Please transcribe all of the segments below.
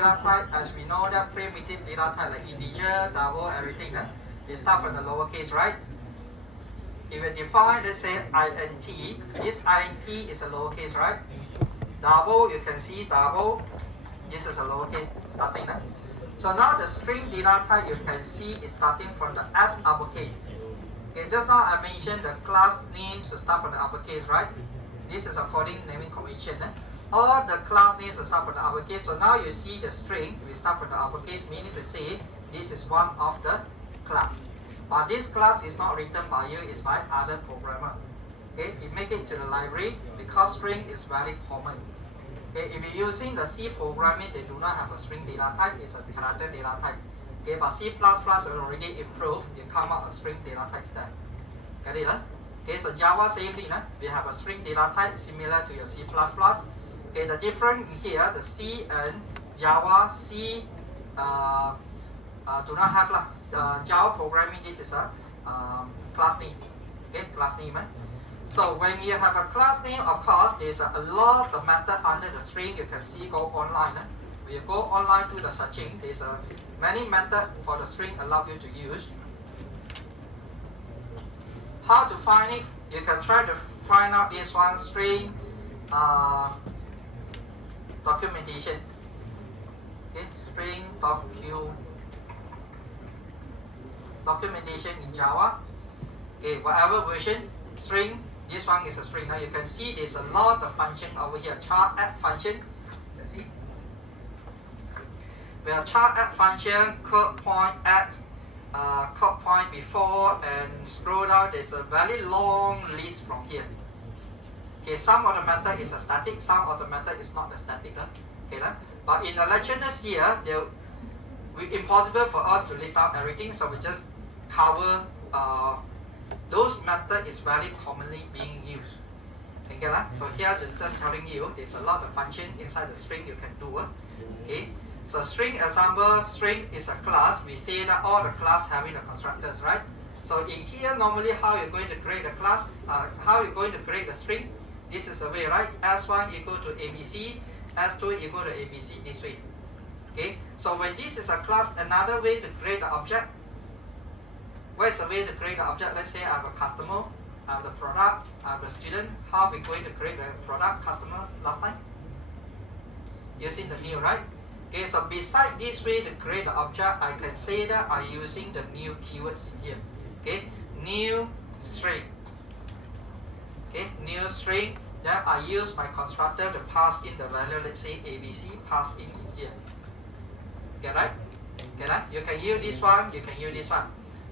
data type, as we know that primitive data type like integer, double, everything, they start from the lowercase, right? If you define, let's say int, this int is a lowercase, right? Double, you can see double, this is a lowercase starting. So now the string data type you can see is starting from the S uppercase. Okay, just now I mentioned the class name should start from the uppercase, right? This is according to naming convention. All the class names will start from the uppercase. So now you see the string will start from the uppercase, meaning to say this is one of the class. But this class is not written by you, it's by other programmer. Okay, you make it to the library because string is very common. Okay, if you're using the C programming, they do not have a string data type, it's a character data type. Okay, but C++ already improved, you come up a string data type there. Get it? Okay, so Java same thing. We have a string data type similar to your C++. Okay, the difference in here, the C and Java, C do not have Java programming, this is a class name. Okay, class name. So when you have a class name, of course, there's a lot of method under the string. You can see go online. When you go online to the searching, there's many method for the string allow you to use. How to find it? You can try to find out this one string documentation. Okay, string documentation in Java. Okay, whatever version string. This one is a string. Now you can see there's a lot of function over here. Char add function. You can see. We have char add function, curve point add, curve point before, and scroll down. There's a very long list from here. Okay, some of the method is a static, some of the method is not a static. Okay, but in the lecture notes here, it's impossible for us to list out everything, so we just cover those method is very commonly being used. Okay, so here just telling you there's a lot of function inside the string you can do. Okay, so string example, string is a class. We say that all the class having the constructors, right? So in here normally how you're going to create a class, how you're going to create a string. This is the way, right? S1 equal to ABC, S2 equal to ABC, this way. Okay, so when this is a class, another way to create the object. What is the way to create the object? Let's say I have a customer, I have the product, I have a student. How are we going to create the product, customer last time? Using the new, right? Okay, so beside this way to create the object, I can say that I'm using the new keywords in here. Okay, new string. Okay, new string. Then I use my constructor to pass in the value, let's say ABC, pass in here. Okay, right? Okay, right? You can use this one, you can use this one.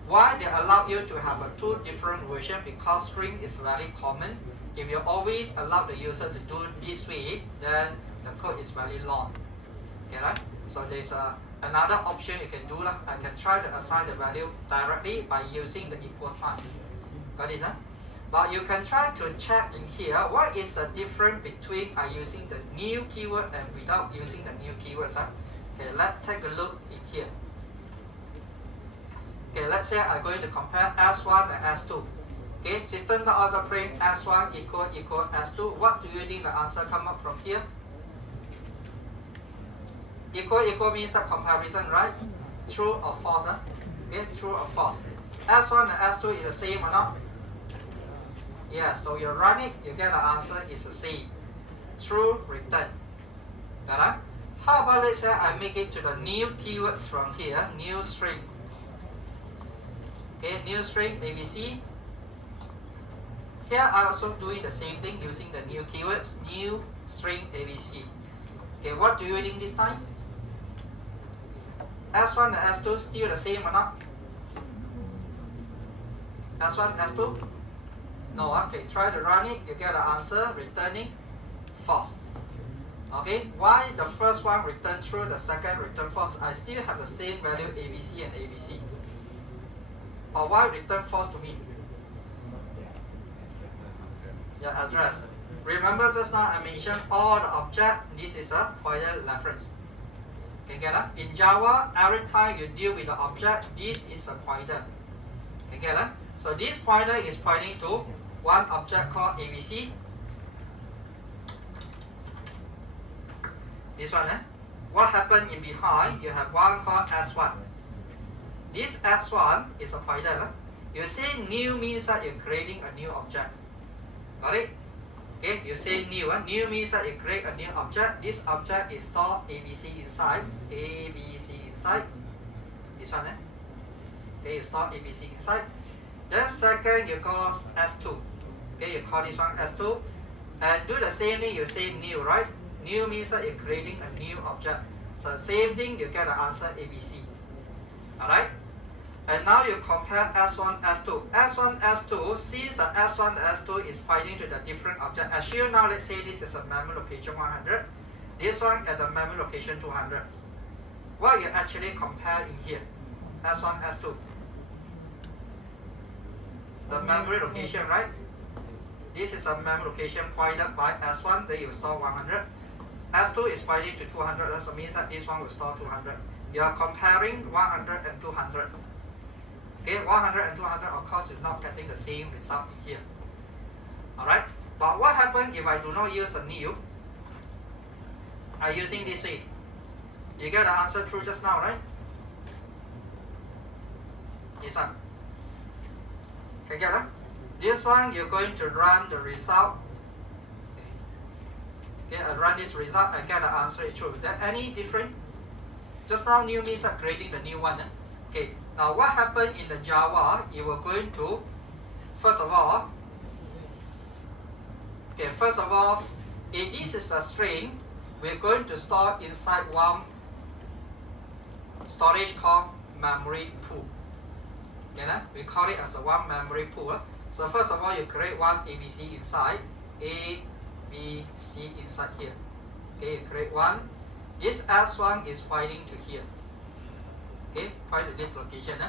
Why they allow you to have a two different version? Because string is very common. If you always allow the user to do this way, then the code is very long. Okay, right? So there's another option you can do. I can try to assign the value directly by using the equal sign. Got this? But you can try to check in here what is the difference between using the new keyword and without using the new keywords. Okay, let's take a look in here. Okay, let's say I'm going to compare S1 and S2. Okay, system.out.print S1 equal S2. What do you think the answer come up from here? Equal means a comparison, right? True or false? Okay, true or false? S1 and S2 is the same or not? Yeah, so you run it, you get the answer is the same. True, return. Got it? How about let's say I make it to the new keywords from here, new string. Okay, new string ABC. Here I'm also doing the same thing using the new keywords, new string ABC. Okay, what do you think this time? S1 and S2 still the same or not? S1, S2? No, okay, try to run it, you get the answer, returning false. Okay, why the first one return true, the second return false? I still have the same value ABC and ABC. But why return false to me? Your address. Remember just now I mentioned all the object, this is a pointer reference. Okay, get it? In Java, every time you deal with the object, this is a pointer. Okay, get it? So this pointer is pointing to one object called ABC. This one, what happened in behind? You have one called S1. This S1 is a pointer. You say new means that you're creating a new object. Got it? Okay, you say new. New means that you create a new object. This object is stored ABC inside. ABC inside. This one. Okay, you store ABC inside. Then second, you call S2. Okay, you call this one S2. And do the same thing, you say new, right? New means that you're creating a new object. So same thing, you get the answer ABC. Alright? And now you compare S1, S2. S1, S2, since the S1, S2 is pointing to the different object. Assume now, let's say this is a memory location 100. This one at the memory location 200. What you actually compare in here? S1, S2. The memory location, right? This is a memory location pointed by S1, then you store 100. S2 is pointing to 200, that means that this one will store 200. You are comparing 100 and 200. Okay, 100 and 200, of course, you're not getting the same result in here. Alright, but what happens if I do not use a new? I'm using this way. You get the answer true just now, right? This one. Okay, get it? This one, you're going to run the result. Okay, I run this result, I get the answer is true. Is there any different? Just now, new means I'm creating the new one. Okay, now what happened in the Java? You were going to, first of all, if this is a string, we're going to store inside one storage called memory pool. Okay, we call it as a one memory pool. So first of all, you create one ABC inside, A, B, C inside here. Okay, you create one. This S1 is pointing to here. Okay, point to this location.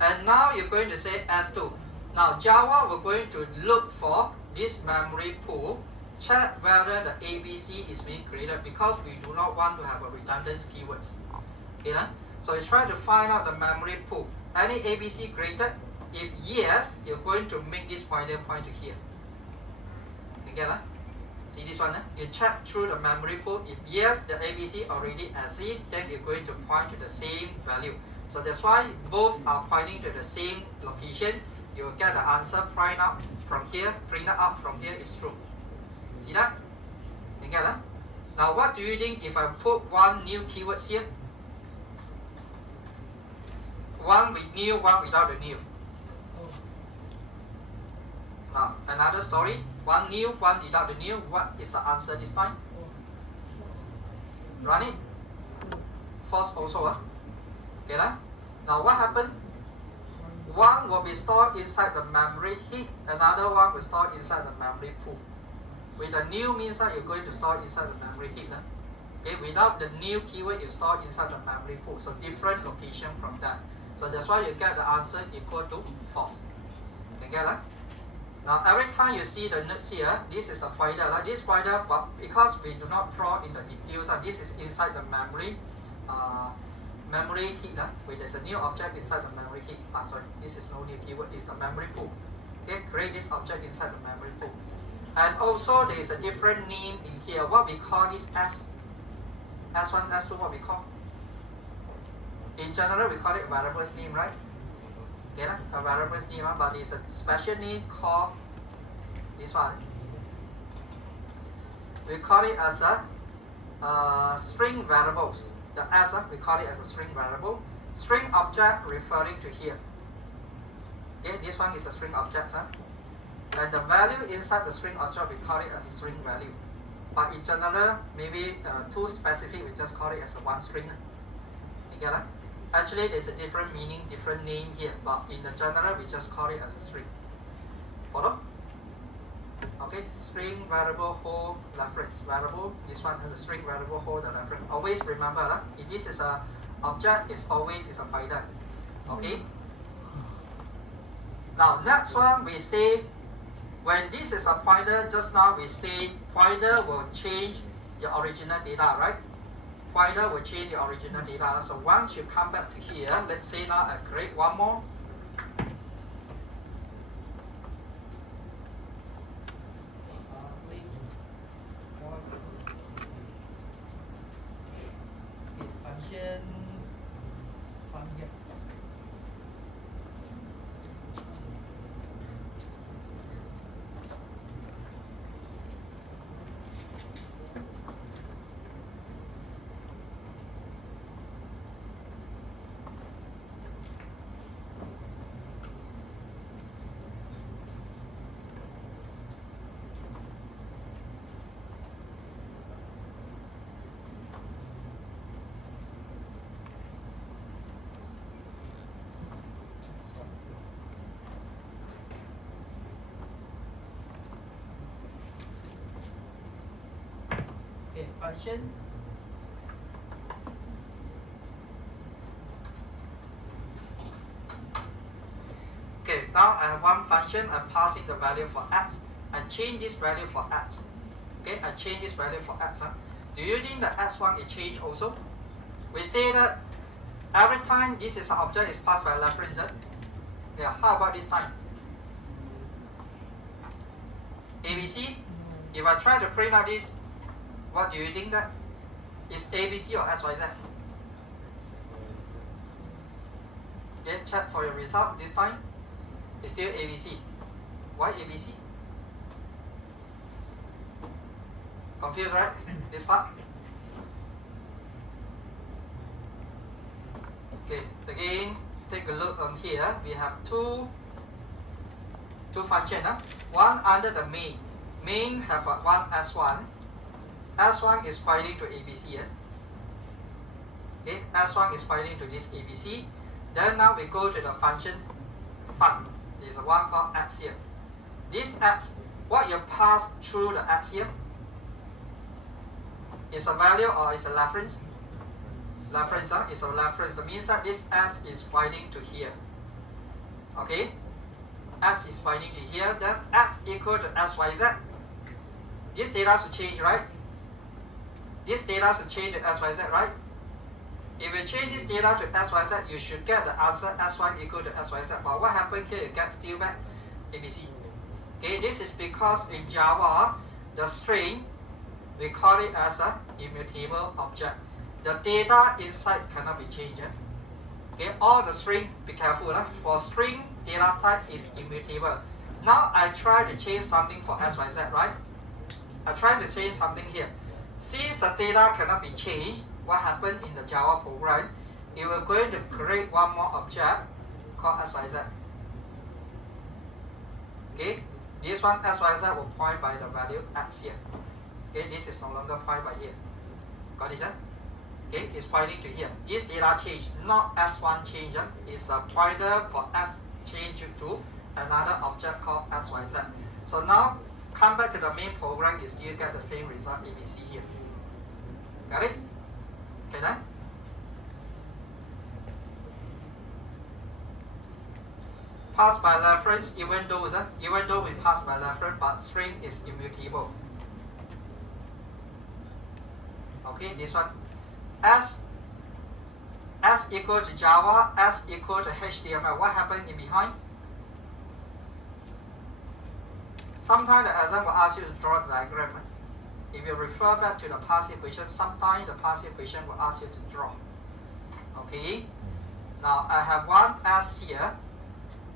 And now you're going to say S2. Now Java, we're going to look for this memory pool, check whether the ABC is being created because we do not want to have a redundant keywords. Okay, so you try to find out the memory pool. Any ABC created? If yes, you're going to make this pointer point to here. Okay, see this one? You check through the memory pool. If yes, the ABC already exists, then you're going to point to the same value. So that's why both are pointing to the same location. You will get the answer printed out from here is true. See that? You get that? Now what do you think if I put one new keyword here? One with new, one without the new. Now another story. One new, one without the new. What is the answer this time? Run it. False also. Okay, now what happened? One will be stored inside the memory heap. Another one will store inside the memory pool. With the new means that you're going to store inside the memory heap. Okay, without the new keyword, you store inside the memory pool. So different location from that. So that's why you get the answer equal to false. Okay, get that? Now every time you see the notes here, this is a pointer. This pointer, but because we do not draw in the details, this is inside the memory heap. Where there's a new object inside the memory heap. Sorry, this is no new keyword. It's the memory pool. Okay, create this object inside the memory pool. And also there is a different name in here. What we call this S1, S2. What we call? In general, we call it variables name, right? Okay, a variable's name, but there's a special name called this one. We call it as a string variables. The S, we call it as a string variable. String object referring to here. Okay, this one is a string object. And the value inside the string object, we call it as a string value. But in general, maybe too specific, we just call it as a one string. You get it? Actually, there's a different meaning, different name here, but in the general, we just call it as a string. Follow? Okay, string variable hold reference variable. This one has a string variable hold the reference. Always remember, if this is a object, it's always is a pointer. Okay. Now next one, we say when this is a pointer. Just now we say pointer will change the original data, right? Pointer will change the original data. So once you come back to here, let's say now I create one more. function from here. Okay, function. Okay, now I have one function. I'm passing the value for x. I change this value for x. Okay, I change this value for x. Do you think the x1 is changed also? We say that every time this is an object is passed by reference. Yeah, how about this time? ABC. If I try to print out this, what do you think that is ABC or XYZ? Okay, check for your result. This time it's still ABC. Why ABC? Confused, right? This part. Okay, again, take a look on here. We have two functions. One under the main. Main have one S1. S1 is pointing to ABC. Okay, S1 is pointing to this ABC. Then now we go to the function fun. There's one called x here. This x, what you pass through the x here, is a value or is a reference? Reference is a reference. That means that this s is pointing to here. Okay, s is pointing to here. Then x equal to xyz. This data should change, right? This data should change to xyz, right? If you change this data to xyz, you should get the answer s1 equal to xyz. But what happened here? You get still back ABC. Okay, this is because in Java, the string, we call it as an immutable object. The data inside cannot be changed. Okay, all the string, be careful. For string, data type is immutable. Now I try to change something for xyz, right? I try to change something here. Since the data cannot be changed, what happened in the Java program? You are going to create one more object called xyz. Okay, this one xyz will point by the value x here. Okay, this is no longer point by here. Got it? Okay, it's pointing to here. This data change, not s1 change, is a pointer for x change to another object called xyz. So now come back to the main program, you still get the same result ABC here. Got it? Okay then? Pass by reference, even though we pass by reference, but string is immutable. Okay, this one. S equal to Java, S equal to HTML. What happened in behind? Sometimes the exam will ask you to draw a diagram. If you refer back to the past equation, sometimes the past equation will ask you to draw. Okay. Now I have one S here.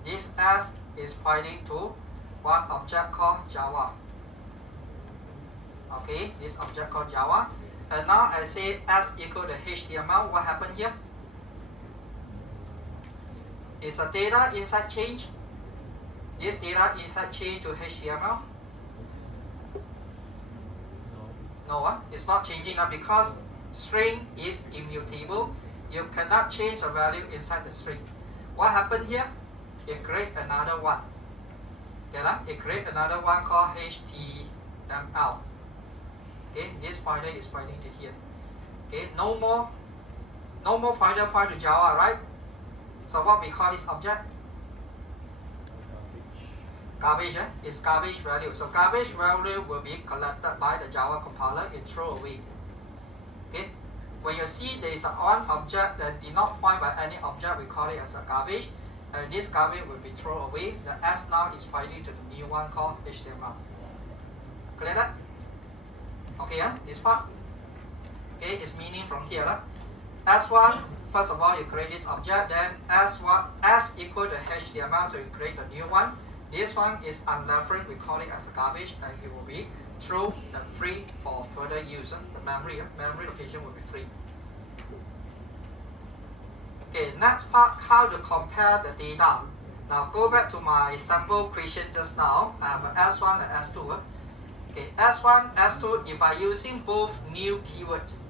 This S is pointing to one object called Java. Okay, this object called Java. And now I say S equal to HTML. What happened here? Is the data inside change? This data inside change to HTML? No, it's not changing now because string is immutable. You cannot change the value inside the string. What happened here? It create another one. Okay, it create another one called HTML. Okay, this pointer is pointing to here. Okay, no more pointer point to Java, right? So what we call this object? Garbage. It's garbage value. So garbage value will be collected by the Java compiler and throw away. Okay, when you see there is one object that did not point by any object, we call it as a garbage. And this garbage will be thrown away. The S now is pointing to the new one called HTML. Clear that? Okay, this part. Okay, it's meaning from here. S1, first of all, you create this object, then S equal to H the amount, so you create a new one. This one is unreferenced, we call it as a garbage, and it will be true and free for further use. The memory location will be free. Okay, next part, how to compare the data. Now go back to my sample question just now. I have S1 and S2. Okay, S1, S2, if I'm using both new keywords,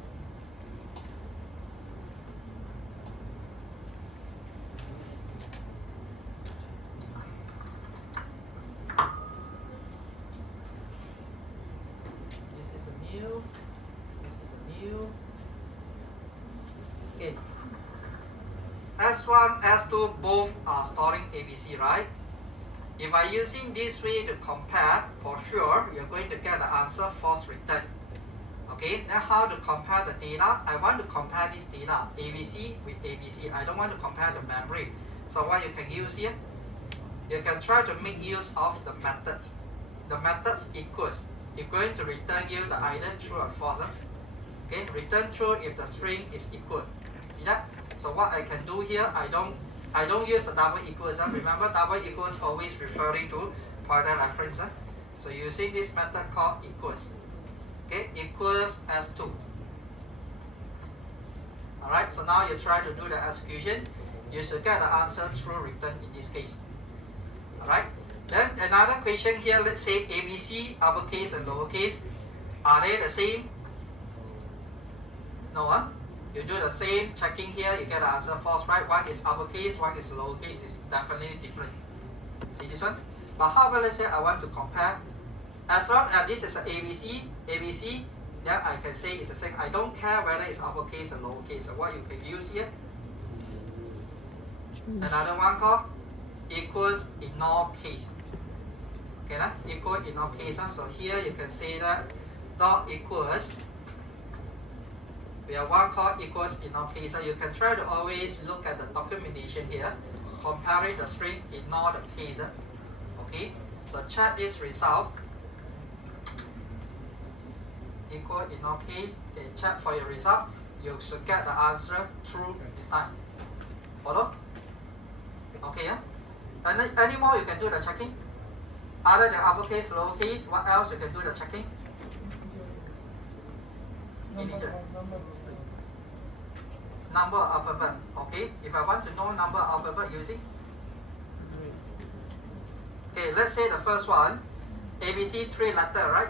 S1, S2 both are storing ABC, right? If I'm using this way to compare, for sure, you're going to get the answer false return. Okay, now how to compare the data? I want to compare this data, ABC with ABC. I don't want to compare the memory. So what you can use here? You can try to make use of the methods. The methods equals. It's going to return you the either true or false. Okay, return true if the string is equal. See that? So what I can do here, I don't use a double equals. Remember, double equals always referring to pointer reference. So using this method called equals. Okay, equals S2. Alright, so now you try to do the execution. You should get the answer true return in this case. Alright, then another question here, let's say ABC, uppercase and lowercase. Are they the same? No, You do the same checking here, you get the answer false, right? One is uppercase, one is lowercase, it's definitely different. See this one? But how about let's say I want to compare. As long as this is an ABC, then I can say it's the same. I don't care whether it's uppercase or lowercase. So what you can use here? Another one called equals in all case. Okay, equal in all case. So here you can say that dot equals. We have one called equals in all case. So you can try to always look at the documentation here, comparing the string in all the cases. Okay, so check this result. Equal in all case. Okay, check for your result. You should get the answer true this time. Follow? Okay, yeah. And then any more you can do the checking? Other than uppercase, lowercase, what else you can do the checking? Integer. Number of alphabet. Okay, if I want to know number of alphabet using. Okay, let's say the first one, ABC 3 letter, right?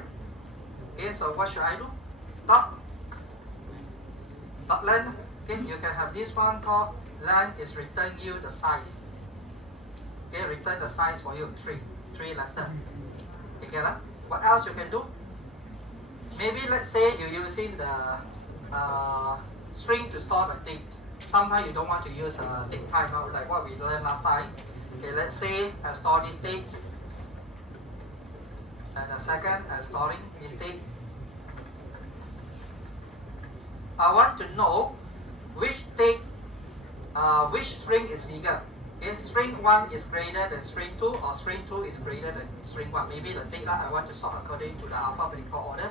Okay, so what should I do? Dot length. Okay, you can have this one called length is return you the size. Okay, return the size for you, 3 letter. Okay, get it? What else you can do? Maybe let's say you're using the string to store the date. Sometimes you don't want to use a date time, like what we learned last time. Okay, let's say I store this date. And the second, I'm storing this date. I want to know which date, which string is bigger. Okay, string 1 is greater than string 2, or string 2 is greater than string 1. Maybe the date I want to sort according to the alphabetical order.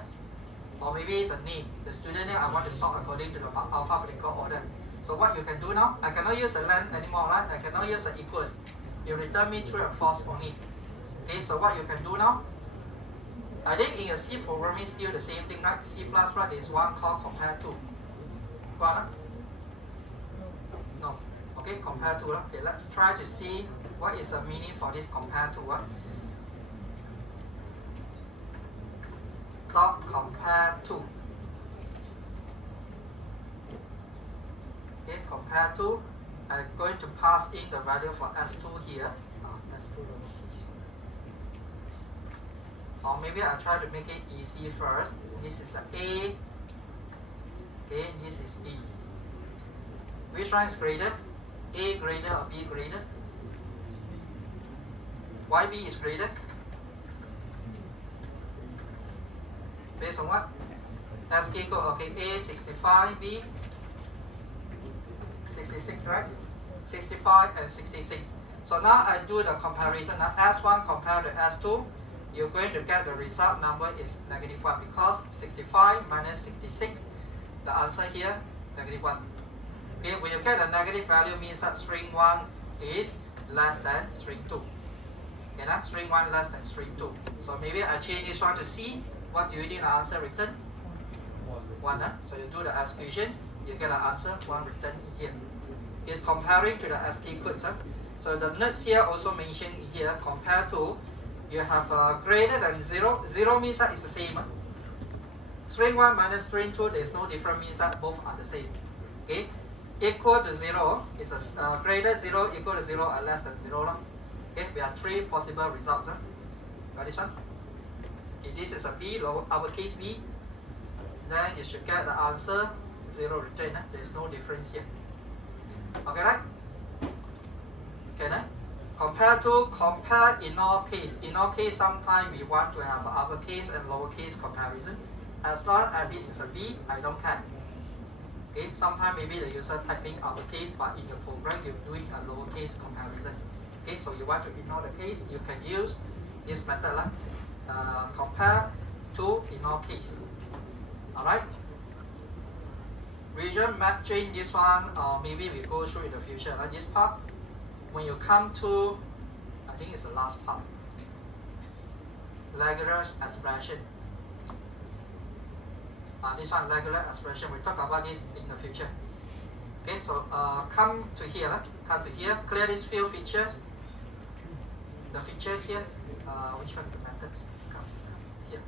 Or maybe the name, the student name I want to sort according to the alphabetical order. So what you can do now, I cannot use a length anymore, right? I cannot use an equals. You return me true and false only. Okay, so what you can do now, I think in a C programming still the same thing, right? C++ is one called compare to. Got it? No. Okay, compare to. Okay, let's try to see what is the meaning for this compare to. Dot compare to. Okay, compare to. I'm going to pass in the value for S2 here. S2 lowercase. Or maybe I'll try to make it easy first. This is A. Okay, this is B. Which one is greater? A greater or B greater? Why B is greater? Based on what? SK code. Okay, A 65, B 66, right? 65 and 66. So now I do the comparison. Now S1 compared to S2. You're going to get the result number is -1 because 65 minus 66, the answer here, -1. Okay, when you get a negative value means that string 1 is less than string 2. Okay, now string 1 less than string 2. So maybe I change this one to C. What do you need the answer return? 1. So you do the execution, you get an answer 1 written in here. It's comparing to the ASCII codes. So the notes here also mentioned in here, compared to, you have greater than 0. 0 means that it's the same. String 1 minus string 2, there is no difference, means that both are the same. Okay, equal to 0 is a greater 0, equal to 0, or less than 0. Okay, we have 3 possible results. Got this one? Okay, this is a B, uppercase B. Then you should get the answer 0 return. There is no difference here. Okay, right? Okay, then compare in all case. In all case, sometimes we want to have uppercase and lowercase comparison. As long as this is a B, I don't care. Okay, sometimes maybe the user typing uppercase, but in your program you're doing a lowercase comparison. Okay, so you want to ignore the case, you can use this method, compare to in all case. Alright. Region matching, this one, maybe we go through in the future. This part, when you come to, I think it's the last part, regular expression. This one, regular expression, we talk about this in the future. Okay, so come to here, clear these few features. The features here, which one? The methods. Come here.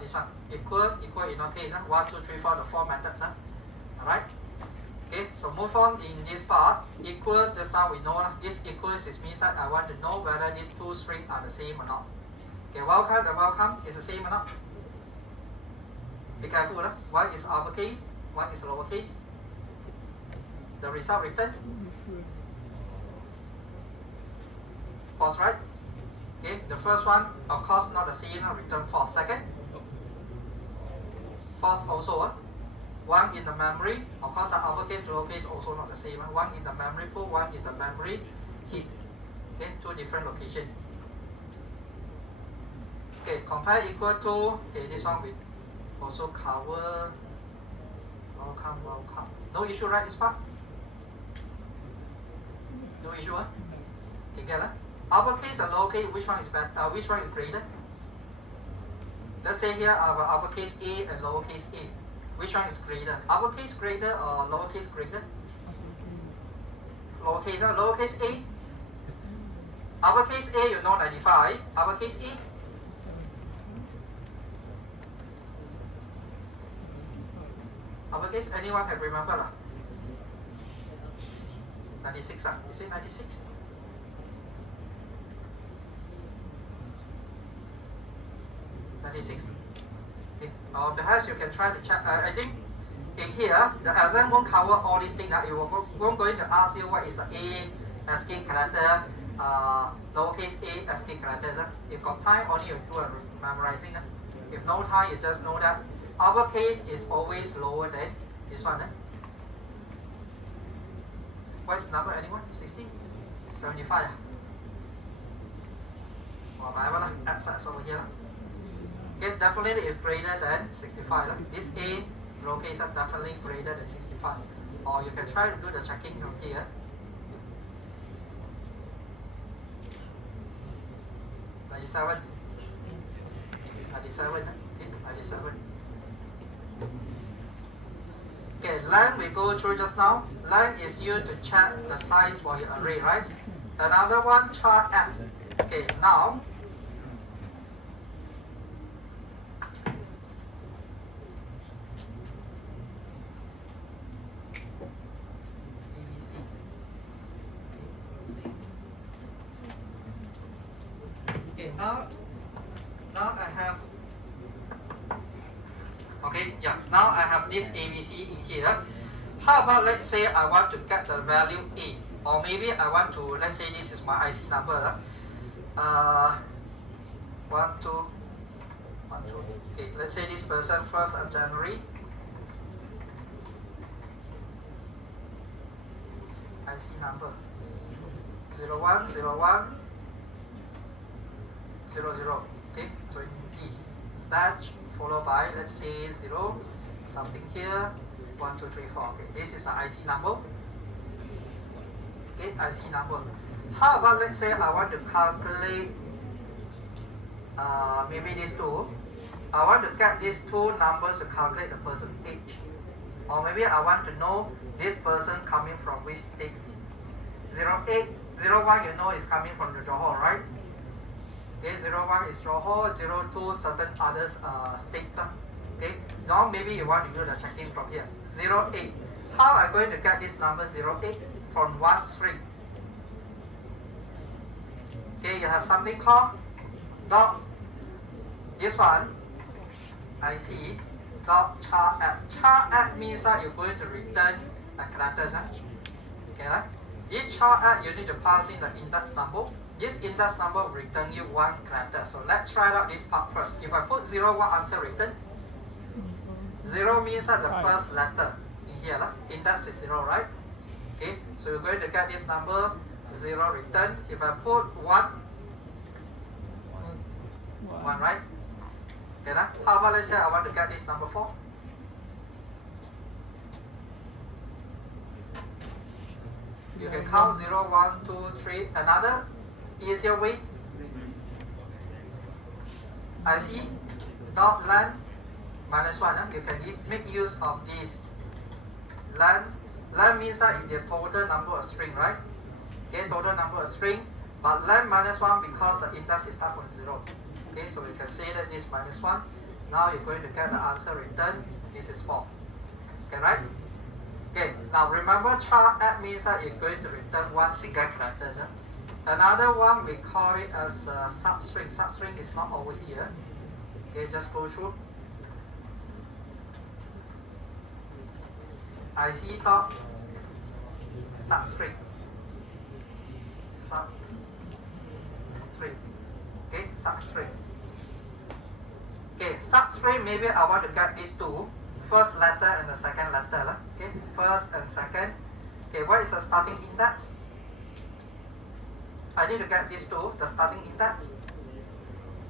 This one, equal in our case, 1, 2, 3, 4, the 4 methods. Alright. Okay, so move on in this part. Equals, just now we know this equals is means that I want to know whether these two strings are the same or not. Okay, welcome, the welcome is the same or not. Be careful, one is uppercase, one is lowercase. The result written false, right? Okay, the first one, of course, not the same, return false. Second, false also. One in the memory, of course, uppercase, lowercase also not the same. One in the memory pool, one is the memory heap. Okay, two different locations. Okay, compare equal to, okay, this one we also cover. Welcome. No issue, right, this part? No issue, Okay, get it? Uppercase and lowercase, which one is better? Which one is greater? Let's say here I have uppercase A and lowercase a. Which one is greater? Uppercase greater or lowercase greater? Lowercase a. Uppercase A, you know 95. Uppercase A. Uppercase, anyone can remember? 96, is it 96? Okay. Perhaps you can try to check. I think in here, the exam won't cover all these things. It won't going to ask you what is the A, ASCII character, lowercase a, ASCII characters. If got time, only you do a memorizing. If no time, you just know that uppercase is always lower than this one. What's the number, anyone? 60? 75? Whatever, that's over here. Okay, definitely is greater than 65. This A, lowercase are definitely greater than 65. Or you can try to do the checking from here. Ninety-seven. Okay, 97. Okay, length we go through just now. Length is used to check the size for your array, right? Another one, char at. Okay, now now I have this ABC in here. How about, let's say I want to get the value A, or maybe I want to, let's say this is my IC number. 1, 2. Okay, let's say this person 1st of January. IC number 01 01 00. Okay, 20. dash followed by, let's say 0 something here, 1 2 3 4. Okay, this is an IC number. Okay, IC number. How about, let's say I want to calculate maybe these two. I want to get these two numbers to calculate the person age, or maybe I want to know this person coming from which state. 08, 01 you know is coming from the Johor, right? Okay, 01 is Johor, 02 certain others states. Okay, now maybe you want to do the checking from here. 08. How am I going to get this number 08 from one string? Okay, you have something called dot. This one I see dot char at. Char at means that you're going to return a characters. Okay, right? This char at you need to pass in the index number. This index number will return you one character. So let's try out this part first. If I put 0, what answer return? 0 means that the first letter in here. Index is 0, right? Okay, so you're going to get this number 0 return. If I put 1, 1, right? Okay, how about let's say I want to get this number 4? You can count 0, 1, 2, 3. Another easier way. I see dot len minus 1. You can make use of this. Len means that the total number of string, right? Okay, total number of string. But len minus 1 because the index is start from 0. Okay, so you can say that this minus 1. Now you're going to get the answer return. This is 4. Okay, right? Okay, now remember char at means that you're going to return one single character. Another one we call it as substring. Substring is not over here. Okay, just go through. IC dot substring. Substring. Okay, substring. Okay, substring, maybe I want to get these two. First letter and the second letter. Okay, first and second. Okay, what is the starting index? I need to get these two. The starting index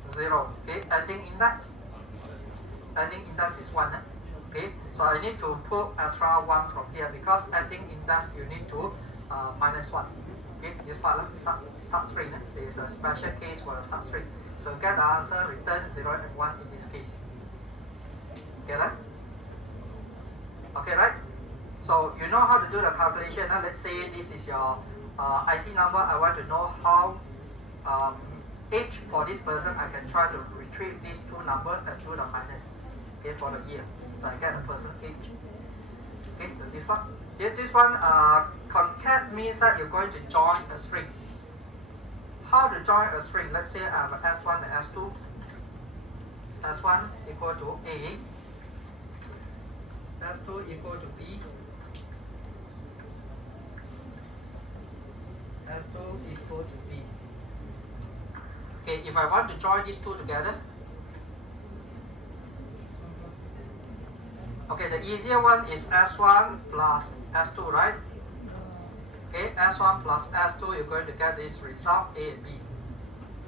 0. Okay, ending index. Ending index is 1. Okay, so I need to put extra 1 from here because ending index you need to minus 1. Okay, this part substring. There is a special case for a substring. So get the answer return 0 and 1 in this case. Okay, right? Okay, right? So you know how to do the calculation. Let's say this is your IC number. I want to know how age for this person. I can try to retrieve these two numbers and do the minus. Okay, for the year. So I get the person age. Okay, this one. This one concat means that you're going to join a string. How to join a string? Let's say I have S1 and S2. S1 equal to A. S2 equal to B. S2 equal to B. Okay, if I want to join these two together. Okay, the easier one is S1 plus S2, right? Okay, S1 plus S2, you're going to get this result A and B.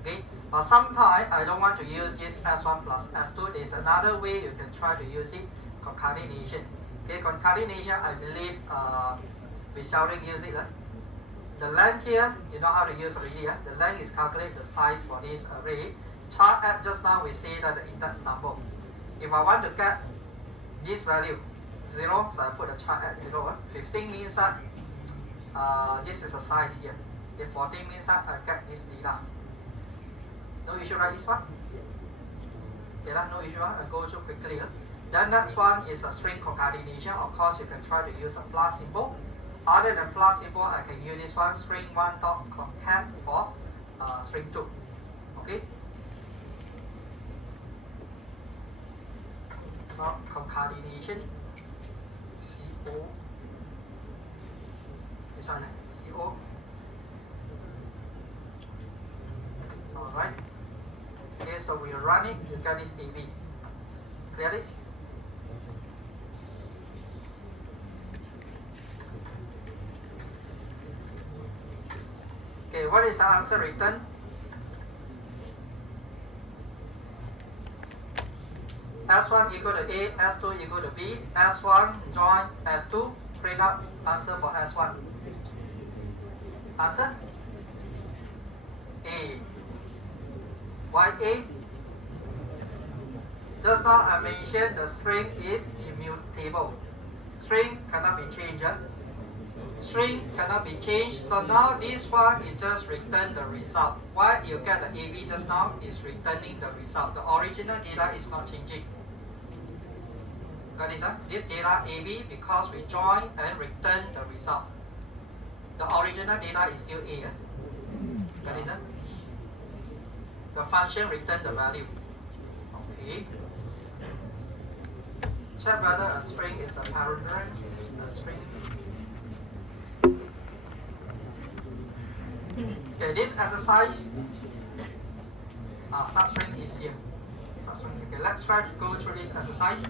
Okay, but sometimes I don't want to use this S1 plus S2. There's another way you can try to use it, concatenation. Okay, concatenation, I believe we seldom use it. The length here, you know how to use already. The length is calculate the size for this array. Char at just now we say that the index number. If I want to get this value 0, so I put the char at 0. 15 means that this is a size here. Okay, 14 means that I get this data. No issue, right? This one. Okay, no issue. I go through quickly. Then next one is a string concatenation. Of course, you can try to use a plus symbol. Other than plus symbol, I can use this one, string 1 dot concat for string 2. Okay. Concatenation. CO. This one, CO. Alright. Okay, so we run it, you get this AB. Clear this? Okay, what is the answer return? S1 equal to A, S2 equal to B, S1 join S2, print out answer for S1. Answer? A. Why A? Just now I mentioned the string is immutable. String cannot be changed. String cannot be changed. So now this one is just return the result. Why you get the AB just now is returning the result. The original data is not changing. Got this? This data AB because we join and return the result. The original data is still A. Got this? The function return the value. Okay. Check whether a string is a parameterized string. Okay, this exercise, substring is here. Substring. Okay, let's try to go through this exercise.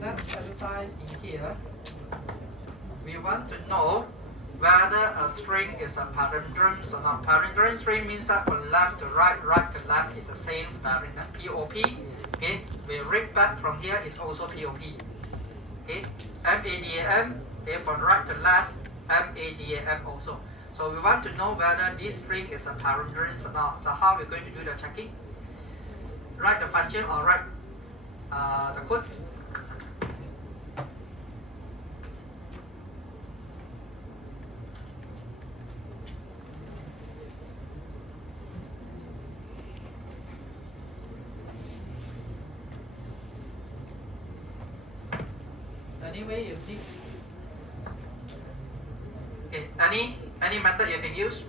Next exercise in here, we want to know whether a string is a palindrome or not. Palindrome string means that from left to right, right to left is the same spelling. POP. Okay, we read back from here is also POP. Okay, MADAM. Okay, from right to left, MADAM also. So we want to know whether this string is a palindrome or not. So how we're going to do the checking? Write the function or write the code. Any way you think? Okay, any method you can use?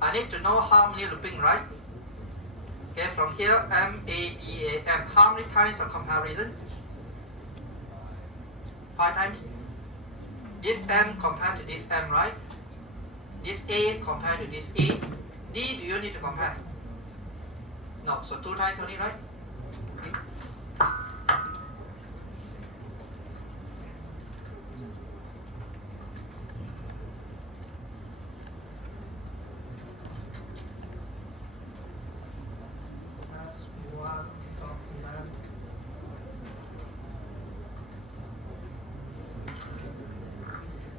I need to know how many looping, right? Okay, from here MADAM, how many times of comparison? 5 times. This M compared to this M, right? This A compared to this A. D, do you need to compare? No, so 2 times only, right? Okay.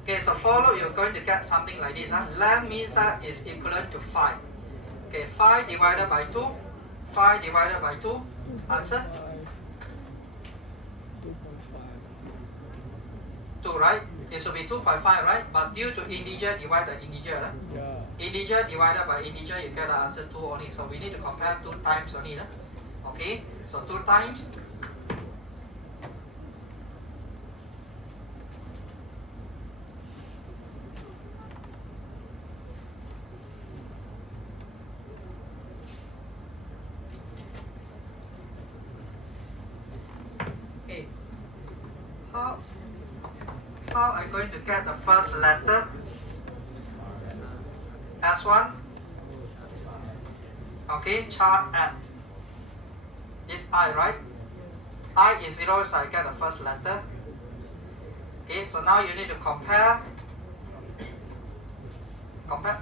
Okay, so follow, you're going to get something like this. Length means is equivalent to 5. Okay, 5 divided by 2. 5 divided by 2. Answer? 2, right? It should be 2.5, right? But due to integer, divide the integer. Right? Yeah. Integer divided by integer, you get the answer 2 only. So we need to compare 2 times only. Right? Okay, so 2 times. How are you going to get the first letter? S1. Okay, char at this I, right? I is 0, so I get the first letter. Okay, so now you need to compare.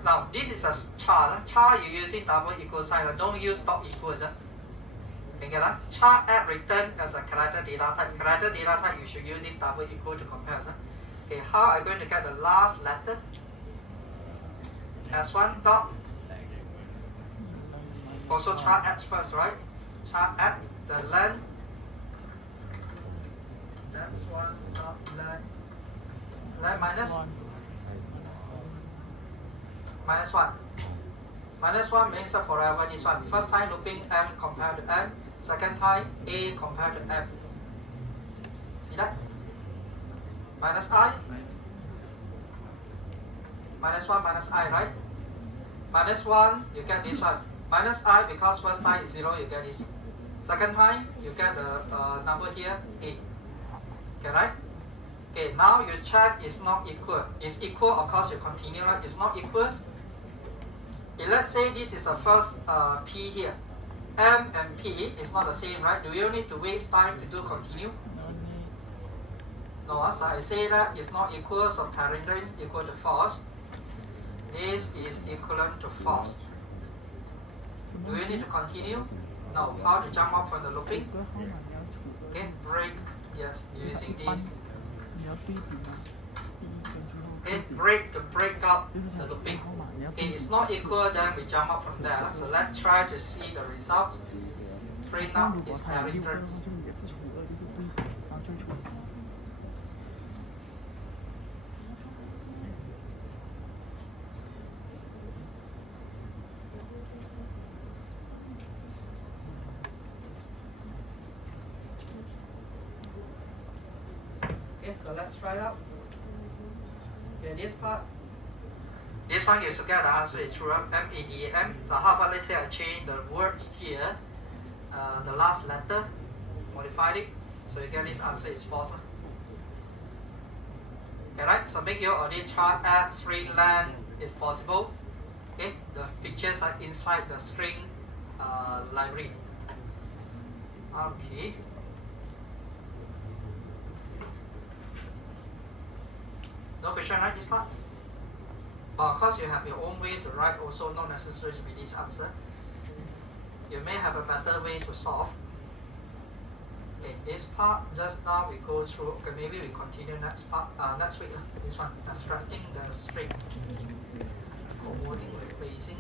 Now, this is a char. Char, you're using double equal sign. Don't use dot equals. Okay, char at return as a character data type. Character data type, you should use this double equal to compare. Okay, how are you going to get the last letter? S1 dot. Also char at first, right? Char at the length. S1 dot length. Length minus 1. Minus 1 means forever this one. First time looping M compared to M. Second time A compared to M. See that? Minus I. Minus 1 minus I, right? Minus 1, you get this one. Minus I, because first time is 0, you get this. Second time, you get the number here, A. Okay, right? Okay, now you check is not equal. Is equal, of course you continue, right? It's not equals. Okay, let's say this is a first P here. M and P is not the same, right? Do you need to waste time to do continue? No, so I say that it's not equal, so parameter is equal to false. This is equivalent to false. Do you need to continue? No. How to jump up from the looping? Okay, break. Yes, using this. Okay, break to break up the looping. Okay, it's not equal, then we jump up from there. So let's try to see the results. Print out is parameter. Okay, so let's try it out. Okay, this part. This one you should get the answer is true, M-A-D-A-M. So how about let's say I change the words here, the last letter, modified it, so you get this answer is false. Okay, right? So make your this chart add string length is possible. Okay, the features are inside the string library. Okay. No question, right? This part? But of course, you have your own way to write, also not necessarily to be this answer. You may have a better way to solve. Okay, this part, just now we go through. Okay, maybe we continue next part, next week. This one, extracting the string. Coding, replacing.